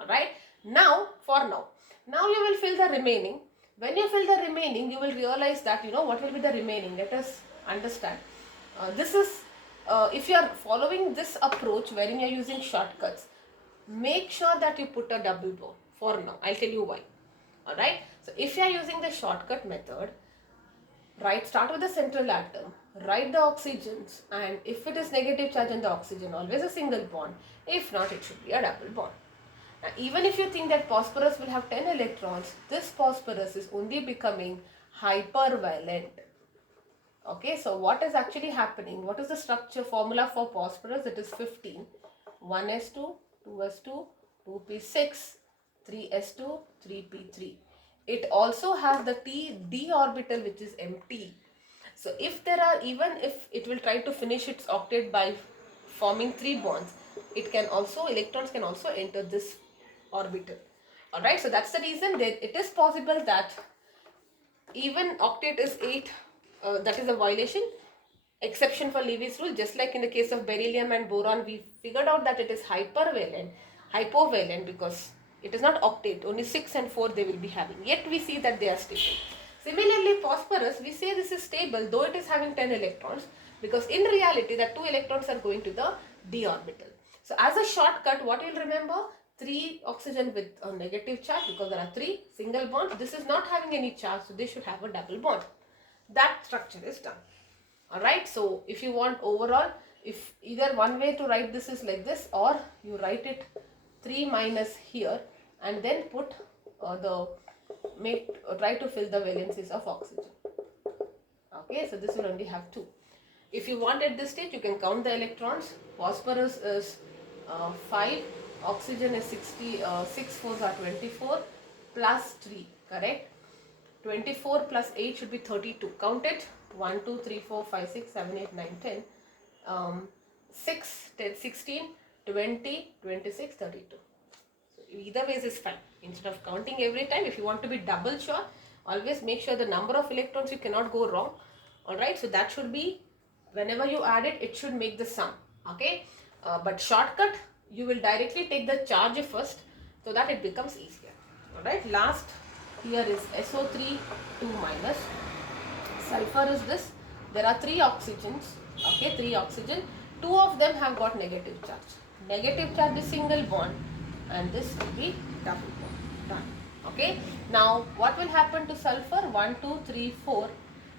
Alright. Now, now you will fill the remaining. When you fill the remaining, you will realize that, what will be the remaining. Let us understand. This is, if you are following this approach wherein you are using shortcuts, make sure that you put a double bond for now. I'll tell you why. Alright. So if you are using the shortcut method, start with the central atom, write the oxygens, and if it is negative charge on the oxygen, always a single bond. If not, it should be a double bond. Now, even if you think that phosphorus will have 10 electrons, this phosphorus is only becoming hypervalent. Okay, so what is actually happening? What is the structure formula for phosphorus? It is 15. 1s2, 2s2, 2p6, 3s2, 3p3. It also has the d orbital, which is empty. So if there are, even if it will try to finish its octet by forming 3 bonds, electrons can also enter this orbital. Alright, so that's the reason that it is possible that even octet is 8, that is a violation, exception for Levy's rule. Just like in the case of beryllium and boron, we figured out that it is hypovalent because it is not octet, only 6 and 4 they will be having, yet we see that they are stable. Similarly, phosphorus, we say this is stable though it is having 10 electrons, because in reality that 2 electrons are going to the d orbital. So as a shortcut, what you will remember, 3 oxygen with a negative charge, because there are 3 single bonds. This is not having any charge, so they should have a double bond. That structure is done. Alright, so if you want overall, if either one way to write this is like this, or you write it 3 minus here and then put try to fill the valencies of oxygen. Okay, so this will only have 2. If you want at this stage, you can count the electrons. Phosphorus is 5, oxygen is 60, 6 4s are 24 plus 3, correct? 24 plus 8 should be 32. Count it. 1, 2, 3, 4, 5, 6, 7, 8, 9, 10. 6, 10, 16, 20, 26, 32. So either ways is fine. Instead of counting every time, if you want to be double sure, always make sure the number of electrons, you cannot go wrong. Alright, so that should be, whenever you add it, it should make the sum. Okay, but shortcut, you will directly take the charge first so that it becomes easier. Alright, last here is SO3 2 minus. Sulfur is this. There are 3 oxygens. Okay, 3 oxygen. 2 of them have got negative charge. Negative charge is single bond, and this will be double bond. Done. Okay. Now, what will happen to sulfur? 1, 2, 3, 4.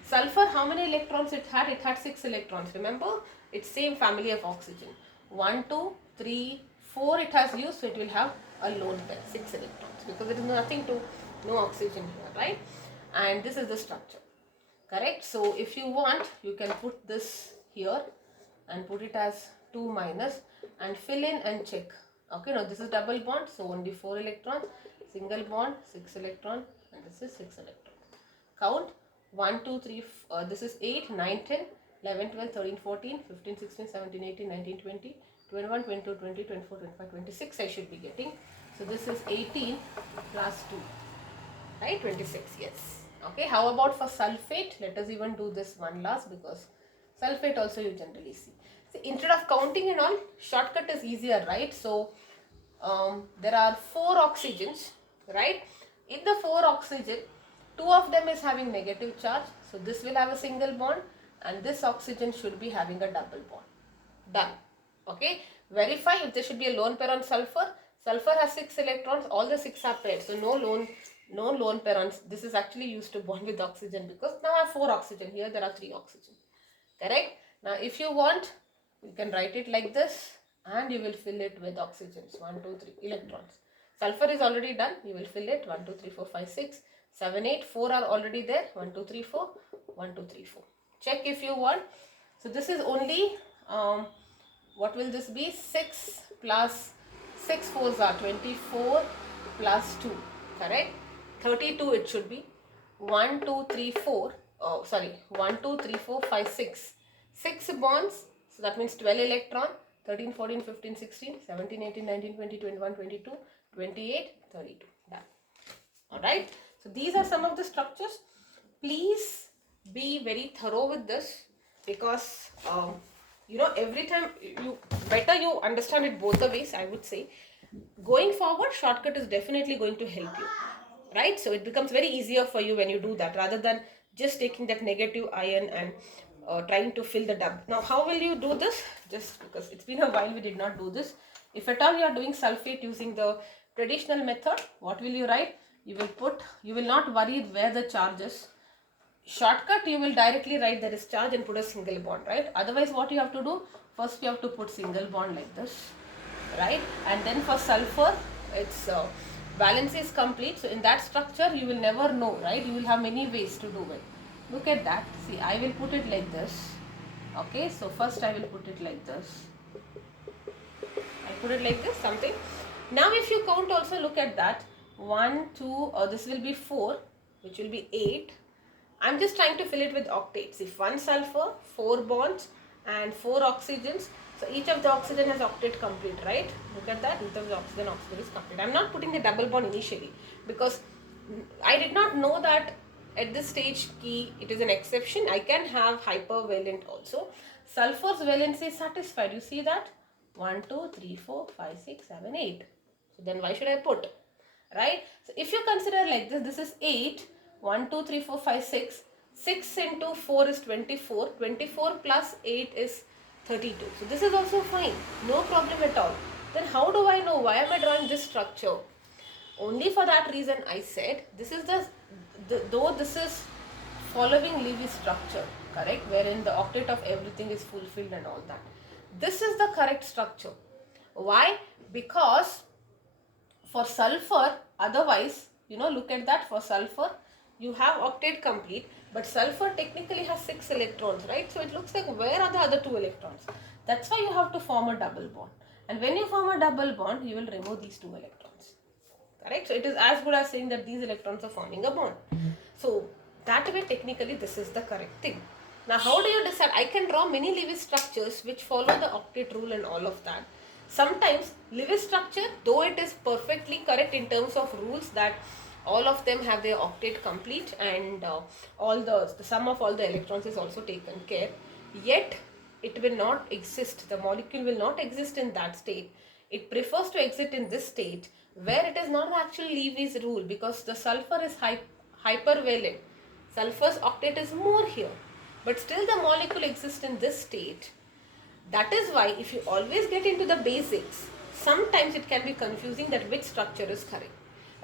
Sulfur, how many electrons it had? It had 6 electrons. Remember, it's same family of oxygen. 1, 2, 3, 4 it has used, so it will have a lone pair, 6 electrons, because there is nothing to, no oxygen here, right? And this is the structure. Correct. So if you want, you can put this here and put it as 2 minus and fill in and check. Okay, no, this is double bond, so only 4 electrons. Single bond, 6 electron, and this is 6 electron. Count 1, 2, 3, this is 8, 9, 10, 11, 12, 13, 14, 15, 16, 17, 18, 19, 20, 21, 22, 20, 24, 25, 26 I should be getting. So this is 18 plus 2, right? 26, yes. Okay, how about for sulfate? Let us even do this one last, because sulfate also you generally see. See, instead of counting and all, shortcut is easier, right? So there are 4 oxygens, right? In the 4 oxygen, 2 of them is having negative charge, so this will have a single bond, and this oxygen should be having a double bond. Done. Okay, verify if there should be a lone pair on sulfur. Sulfur has 6 electrons, all the 6 are paired, so no lone pair on. This is actually used to bond with oxygen, because now I have 4 oxygen, here there are 3 oxygen. Correct? Now if you want, you can write it like this, and you will fill it with oxygens. 1, 2, 3 electrons. Sulfur is already done. You will fill it 1, 2, 3, 4, 5, 6, 7, 8. 4 are already there. 1, 2, 3, 4. 1, 2, 3, 4. Check if you want. So this is only what will this be? 6 plus 6 fours are 24 plus 2. Correct? 32 it should be. 1, 2, 3, 4. Oh, sorry. 1, 2, 3, 4, 5, 6. 6 bonds. So that means 12 electron. 13, 14, 15, 16, 17, 18, 19, 20, 21, 22, 28, 32. Done. Alright. So these are some of the structures. Please be very thorough with this, because every time you understand it both the ways, I would say. Going forward, shortcut is definitely going to help you. Right? So it becomes very easier for you when you do that, rather than just taking that negative ion and trying to fill the dub. Now how will you do this? Just because it's been a while we did not do this. If at all you are doing sulfate using the traditional method, what will you write? You will not worry where the charge is. Shortcut, you will directly write there is charge and put a single bond, right? Otherwise what you have to do, first you have to put single bond like this, right? And then for sulfur, its valence is complete. So in that structure you will never know, right? You will have many ways to do it. Look at that. See, I will put it like this. Okay, so first I will put it like this. I put it like this, something. Now if you count also, look at that. 1, 2, this will be 4, which will be 8. I'm just trying to fill it with octates. If 1 sulfur, 4 bonds and 4 oxygens. So each of the oxygen has octet complete, right? Look at that. Each of the oxygen is complete. I'm not putting the double bond initially, because I did not know that at this stage key it is an exception. I can have hypervalent also. Sulfur's valence is satisfied. You see that? 1, 2, 3, 4, 5, 6, 7, 8. So then why should I put? Right? So if you consider like this is 8. 1, 2, 3, 4, 5, 6. 6 into 4 is 24. 24 plus 8 is 32. So this is also fine. No problem at all. Then how do I know? Why am I drawing this structure? Only for that reason I said this is though this is following Levy structure, correct? Wherein the octet of everything is fulfilled and all that. This is the correct structure. Why? Because for sulfur, otherwise, look at that. For sulfur, you have octet complete, but sulfur technically has 6 electrons, right? So it looks like, where are the other 2 electrons? That's why you have to form a double bond. And when you form a double bond, you will remove these 2 electrons. Correct? So it is as good as saying that these electrons are forming a bond. So that way, technically, this is the correct thing. Now, how do you decide? I can draw many Lewis structures which follow the octet rule and all of that. Sometimes Lewis structure, though it is perfectly correct in terms of rules that all of them have their octet complete and all the sum of all the electrons is also taken care, yet it will not exist. The molecule will not exist in that state. It prefers to exist in this state where it is not actually Levy's rule, because the sulfur is hypervalent. Sulfur's octet is more here, but still the molecule exists in this state. That is why if you always get into the basics, sometimes it can be confusing that which structure is correct,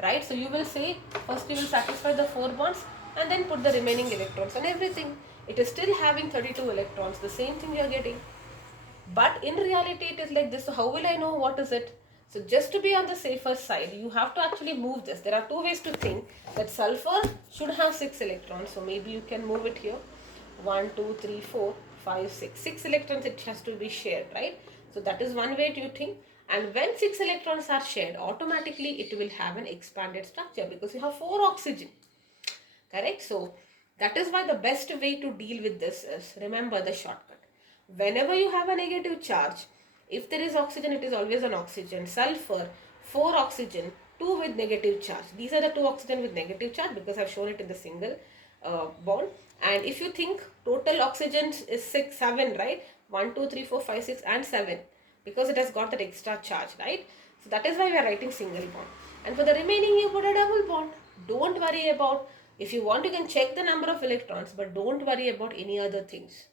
right? So you will say, first you will satisfy the 4 bonds and then put the remaining electrons and everything. It is still having 32 electrons, the same thing you are getting. But in reality it is like this. So how will I know what is it? So just to be on the safer side, you have to actually move this. There are 2 ways to think that sulfur should have 6 electrons. So maybe you can move it here. 1, 2, 3, 4, 5, 6. 6 electrons it has to be shared, right? So that is one way to think. And when 6 electrons are shared, automatically it will have an expanded structure because you have 4 oxygen. Correct? So that is why the best way to deal with this is, remember the shortcut. Whenever you have a negative charge, if there is oxygen, it is always an oxygen. Sulfur, 4 oxygen, 2 with negative charge. These are the 2 oxygen with negative charge because I have shown it in the single bond. And if you think total oxygen is 6, 7, right? 1, 2, 3, 4, 5, 6 and 7 because it has got that extra charge, right? So that is why we are writing single bond. And for the remaining you put a double bond. Don't worry about, if you want you can check the number of electrons, but don't worry about any other things.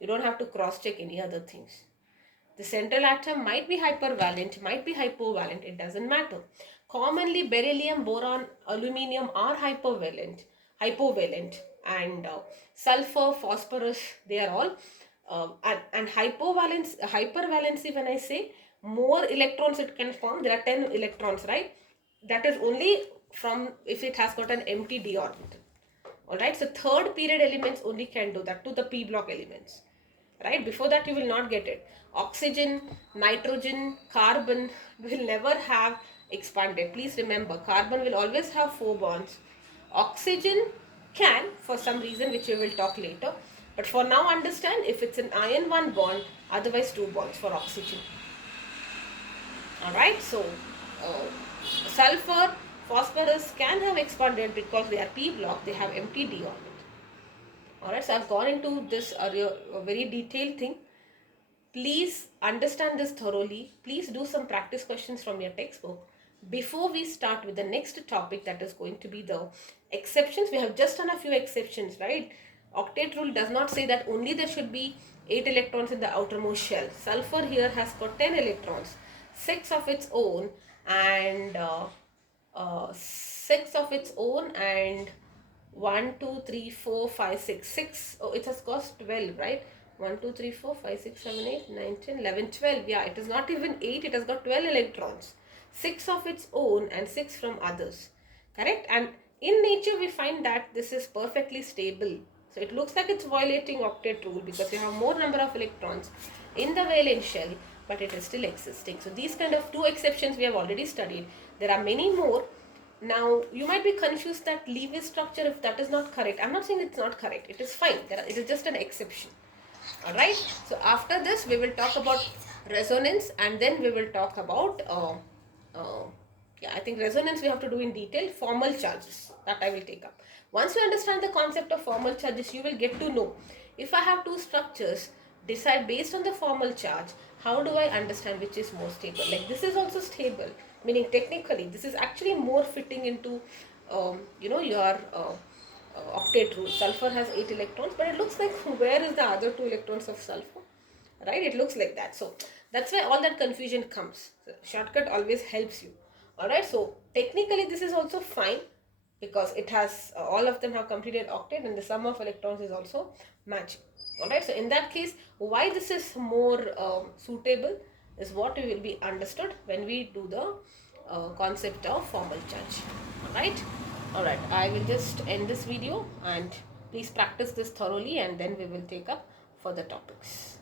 You don't have to cross check any other things. The central atom might be hypervalent, might be hypovalent, it doesn't matter. Commonly beryllium, boron, aluminium are hypovalent, and sulfur, phosphorus, they are all and hypervalency, when I say more electrons it can form, there are 10 electrons, right? That is only from if it has got an empty d orbital. Alright, so third period elements only can do that, to the p block elements. Right, before that you will not get it. Oxygen, nitrogen, carbon will never have expanded. Please remember, carbon will always have 4 bonds. Oxygen can, for some reason which we will talk later, but for now understand, if it's an iron, 1 bond, otherwise 2 bonds for oxygen. Alright, so sulfur, phosphorus can have expanded because they are p block, they have empty d orbit. Alright, so I've gone into this a very detailed thing. Please understand this thoroughly. Please do some practice questions from your textbook before we start with the next topic, that is going to be the exceptions. We have just done a few exceptions, right? Octet rule does not say that only there should be 8 electrons in the outermost shell. Sulfur here has got 10 electrons, 6 of its own and 6 of its own and 1, 2, 3, 4, 5, 6. 6, oh, it has cost 12, right? 1, 2, 3, 4, 5, 6, 7, 8, 9, 10, 11, 12. Yeah, it is not even 8, it has got 12 electrons. 6 of its own and 6 from others. Correct? And in nature, we find that this is perfectly stable. So it looks like it's violating octet rule because you have more number of electrons in the valence shell, but it is still existing. So these kind of 2 exceptions we have already studied. There are many more. Now, you might be confused that Lewis structure, if that is not correct. I'm not saying it's not correct. It is fine. It is just an exception. Alright. So, after this, we will talk about resonance and then we will talk about, I think resonance we have to do in detail. Formal charges. That I will take up. Once you understand the concept of formal charges, you will get to know, if I have 2 structures, decide based on the formal charge, how do I understand which is more stable? Like this is also stable, meaning technically this is actually more fitting into your octet rule. Sulfur has 8 electrons, but it looks like where is the other 2 electrons of sulfur, right? It looks like that. So that's why all that confusion comes. So shortcut always helps you. Alright, so technically this is also fine because it has all of them have completed octet and the sum of electrons is also matching. Alright, so in that case, why this is more suitable is what will be understood when we do the concept of formal charge. Alright, I will just end this video and please practice this thoroughly and then we will take up further topics.